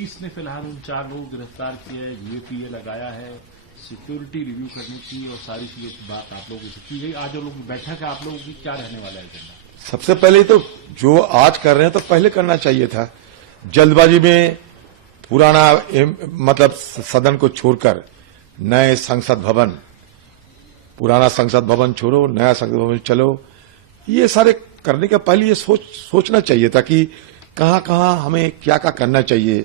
Police ने फिलहाल उन 4 लोगों को गिरफ्तार किया है, यूएपीए लगाया है, सिक्योरिटी रिव्यू करने की और सारी चीजों की बात आप लोगों से की गई। आज जो लोग बैठक है आप लोगों की क्या रहने वाला है एजेंडा? सबसे पहले तो जो आज कर रहे हैं तो पहले करना चाहिए था। जल्दबाजी में पुराना मतलब सदन को छोड़कर नए संसद भवन, पुराना संसद भवन छोड़ो, नया संसद भवन चलो, ये सारे करने के पहले ये सोचना चाहिए था कि कहां कहां हमें क्या क्या करना चाहिए।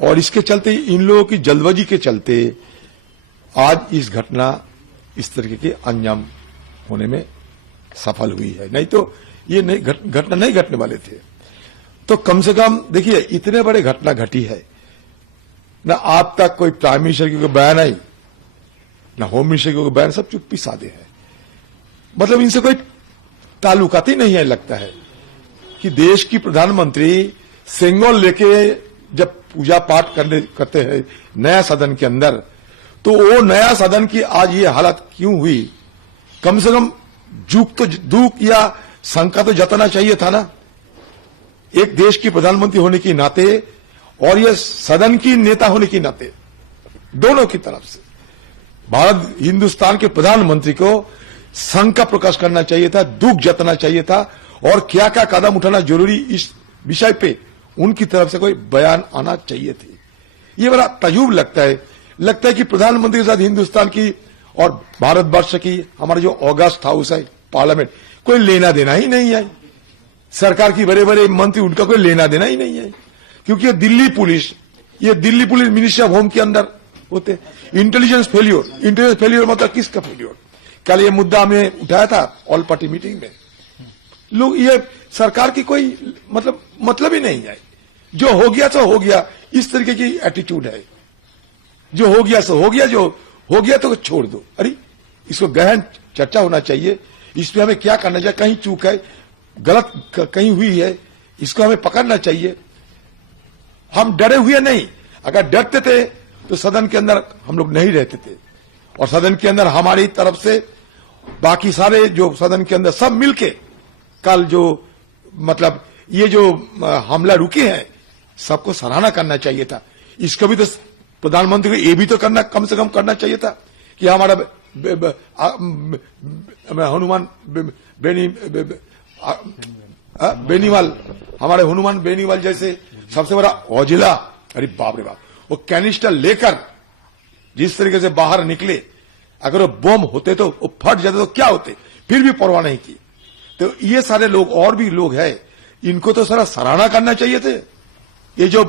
और इसके चलते इन लोगों की जल्दबाजी के चलते आज इस घटना इस तरीके के अंजाम होने में सफल हुई है, नहीं तो ये घटना नहीं घटने वाले थे। तो कम से कम देखिए, इतने बड़े घटना घटी है ना, आज तक कोई प्राइम मिनिस्टर की कोई बयान आई, ना होम मिनिस्टर की कोई बयान, सब चुप्पी साधे हैं। मतलब इनसे कोई ताल्लुकात ही नहीं है। लगता है कि देश की प्रधानमंत्री सेंगोल लेके जब पूजा पाठ करते हैं नया सदन के अंदर, तो वो नया सदन की आज ये हालत क्यों हुई? कम से कम दुख या शंका तो जताना चाहिए था ना, एक देश की प्रधानमंत्री होने के नाते और ये सदन की नेता होने के नाते, दोनों की तरफ से भारत हिंदुस्तान के प्रधानमंत्री को शंका प्रकाश करना चाहिए था, दुख जताना चाहिए था, और क्या क्या कदम उठाना जरूरी इस विषय पे उनकी तरफ से कोई बयान आना चाहिए थे। ये बड़ा तजुब लगता है कि प्रधानमंत्री के साथ हिंदुस्तान की और भारतवर्ष की हमारा जो ऑगस्ट हाउस है, पार्लियामेंट, कोई लेना देना ही नहीं है। सरकार की बड़े बड़े मंत्री, उनका कोई लेना देना ही नहीं है, क्योंकि ये Delhi police ministry of home के अंदर होते। इंटेलिजेंस फेल्योर मतलब किसका फेल्योर? कल ये मुद्दा हमने उठाया था ऑल पार्टी मीटिंग में। लोग ये सरकार की कोई मतलब ही नहीं है। जो हो गया सो हो गया, इस तरीके की एटीट्यूड है। जो हो गया सो हो गया, जो हो गया तो छोड़ दो। अरे इसको गहन चर्चा होना चाहिए, इसमें हमें क्या करना चाहिए, कहीं चूक है, गलत कहीं हुई है, इसको हमें पकड़ना चाहिए। हम डरे हुए नहीं, अगर डरते थे तो सदन के अंदर हम लोग नहीं रहते थे। और सदन के अंदर हमारी तरफ से बाकी सारे जो सदन के अंदर सब मिलके कल जो ये जो हमला रुके हैं, सबको सराहना करना चाहिए था। इसको भी तो प्रधानमंत्री को ये भी तो करना, कम से कम करना चाहिए था कि हमारा हनुमान बेनीवाल, हमारे हनुमान बेनीवाल जैसे सबसे बड़ा औजिला, अरे बाप रे बाप, वो कैनिस्टर लेकर जिस तरीके से बाहर निकले, अगर वो बम होते तो वो फट जाते तो क्या होते, फिर भी परवाह नहीं की। तो ये सारे लोग और भी लोग हैं, इनको तो सारा सराहना करना चाहिए थे। ये जो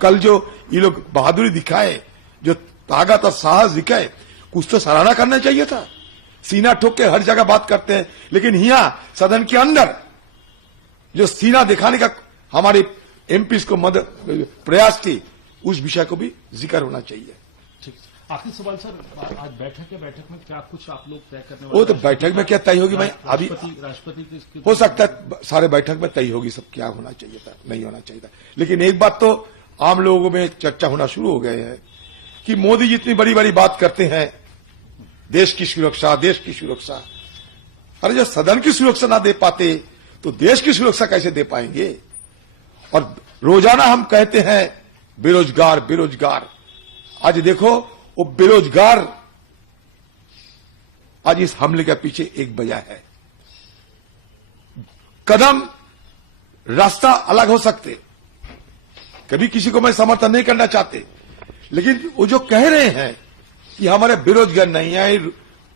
कल जो ये लोग बहादुरी दिखाए, जो ताकत और साहस दिखाए, कुछ तो सराहना करना चाहिए था। सीना ठोक के हर जगह बात करते हैं, लेकिन यहां सदन के अंदर जो सीना दिखाने का हमारे एमपी को मदद प्रयास की, उस विषय को भी जिक्र होना चाहिए। ठीक, आखिरी सवाल सर, आज बैठक में क्या कुछ आप लोग तय करने वाले? वो तो बैठक में क्या तय होगी भाई, अभी राष्ट्रपति हो सकता है सारे बैठक में तय होगी सब, क्या होना चाहिए था, नहीं होना चाहिए था। लेकिन एक बात तो आम लोगों में चर्चा होना शुरू हो गए है कि मोदी जी इतनी बड़ी बड़ी बात करते हैं, देश की सुरक्षा, देश की सुरक्षा। अरे जो सदन की सुरक्षा ना दे पाते तो देश की सुरक्षा कैसे दे पाएंगे? और रोजाना हम कहते हैं बेरोजगार बेरोजगार, आज देखो वो बेरोजगार आज इस हमले के पीछे एक वजह है। कदम रास्ता अलग हो सकते, कभी किसी को मैं समर्थन नहीं करना चाहते, लेकिन वो जो कह रहे हैं कि हमारे बेरोजगार नहीं है,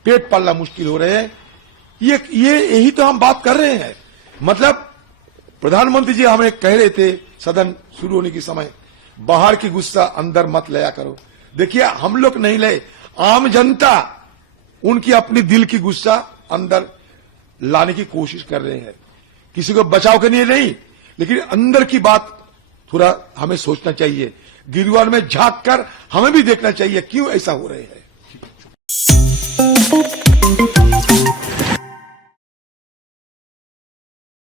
पेट पालना मुश्किल हो रहे हैं, ये यही तो हम बात कर रहे हैं। मतलब प्रधानमंत्री जी हमें कह रहे थे सदन शुरू होने के समय, बाहर की गुस्सा अंदर मत लाया करो। देखिए हम लोग नहीं ले, आम जनता उनकी अपनी दिल की गुस्सा अंदर लाने की कोशिश कर रहे हैं, किसी को बचाव के लिए नहीं, लेकिन अंदर की बात थोड़ा हमें सोचना चाहिए। गिरवार में झांक कर हमें भी देखना चाहिए क्यों ऐसा हो रहे हैं।